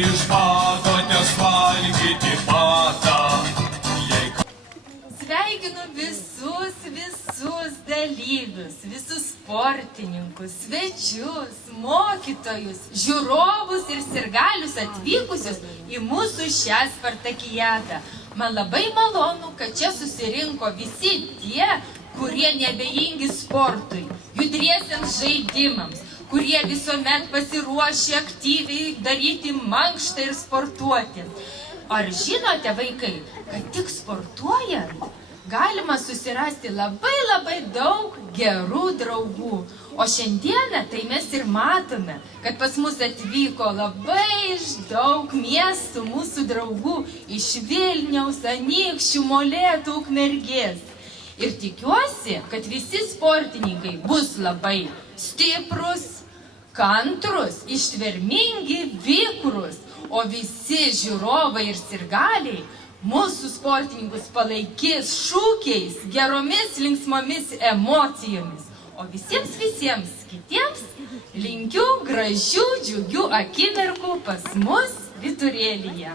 iš bado nesvalgyti batą. Sveikinu visus dalyvius, visus sportininkus, svečius, mokytojus, žiūrovus ir sirgalius atvykusius į mūsų šią spartakijadą. Man labai malonu, kad čia susirinko visi tie, kurie neabejingi sportui, judriesiems žaidimams, kurie visuomet pasiruošia aktyviai daryti mankštą ir sportuoti. Ar žinote, vaikai, kad tik sportuojant galima susirasti labai daug gerų draugų. O šiandieną tai mes ir matome, kad pas mus atvyko labai iš daug miestų mūsų draugų iš Vilniaus, Anykščių, Molėtų, Ukmergės. Ir tikiuosi, kad visi sportininkai bus labai stiprus, kantrus, ištvermingi, vikrus, o visi žiūrovai ir sirgaliai mūsų sportininkus palaikys šūkiais, geromis, linksmomis emocijomis. O visiems kitiems linkiu gražių, džiugių akimirkų pas mus Vyturėlyje.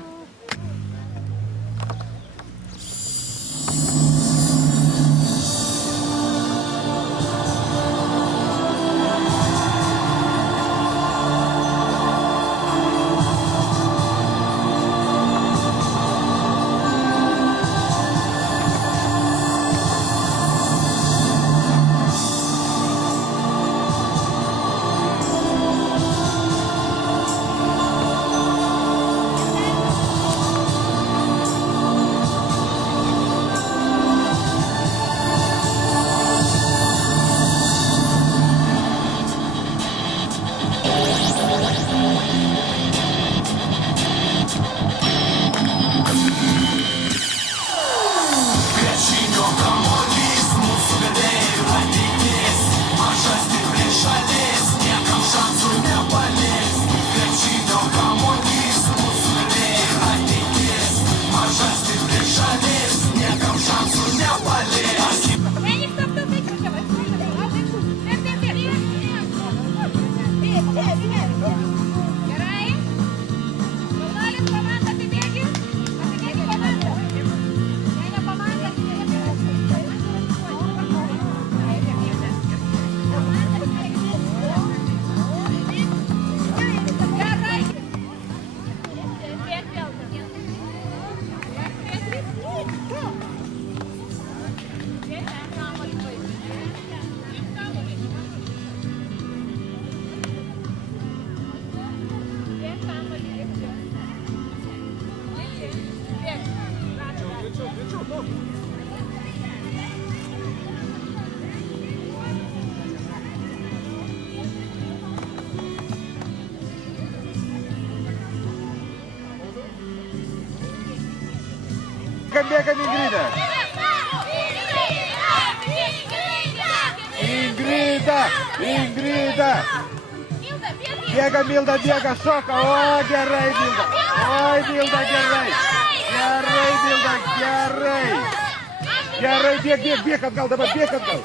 Bėgam Ingrida. Ingrida. Bėga Milda, bėga, šoka. O, gerai Milda. Oi, Milda, gerai. Gerai, Milda, gerai. Gerai, bėg atgal dabar, bėg atgal.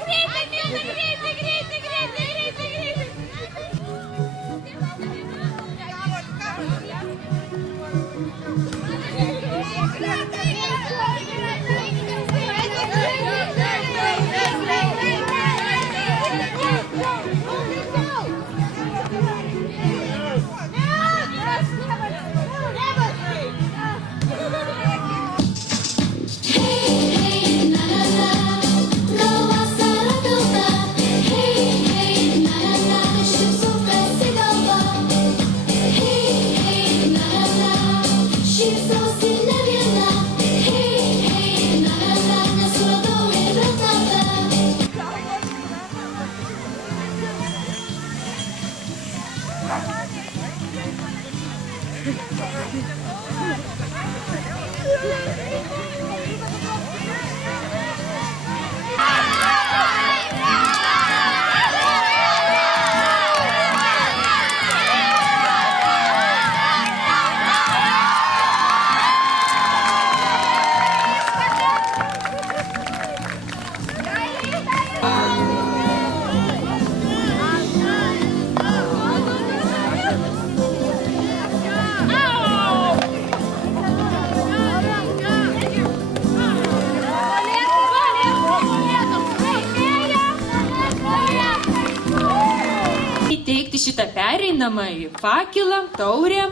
įteikti šitą pereinamąjį fakilą, taurę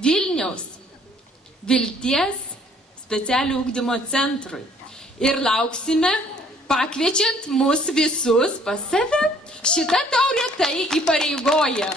Vilniaus Vilties specialių ugdymo centrui. Ir lauksime, pakviečiant mus visus pas save. Šita taurė tai įpareigoja.